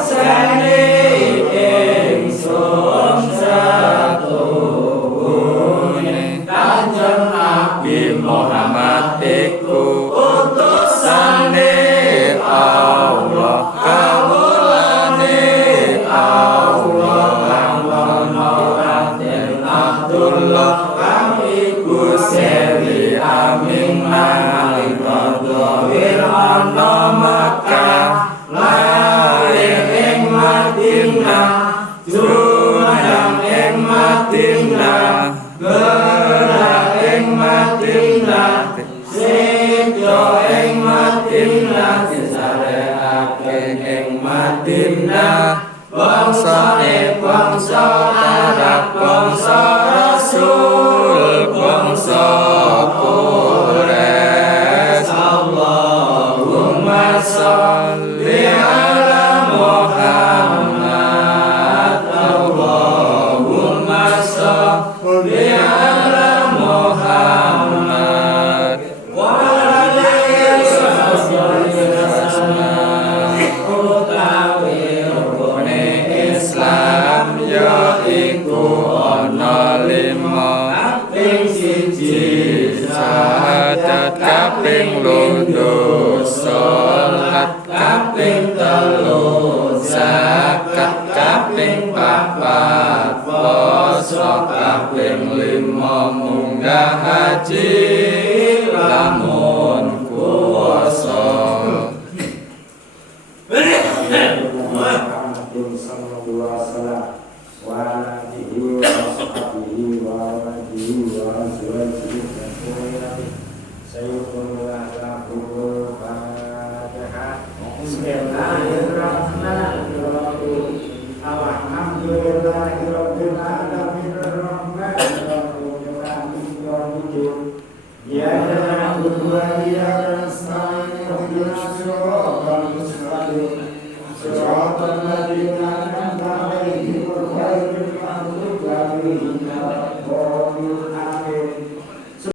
saksane ingsun satuhune Kanjeng Nabi Muhammad iku utusane Allah kawulane Allah Muhammadin Abdullah kang iku seri amin nalika dohir ana Makkah lair ing Madinah jurang ing Madinah gerak ing Madinah sedo ing Madinah disareake ing Madinah bangsane bangsa Arab bangsa Rasul bangsa Quraisy Allahumma sholli ala Muhammad Allahumma sholli ala Muhammad wa ala Islam ya iku ana 5 kaping 1 syahadat kaping 2 salat kaping 3 zakat kaping 4 puasa kaping 5 munggah haji lamun kuwasa صراط الذين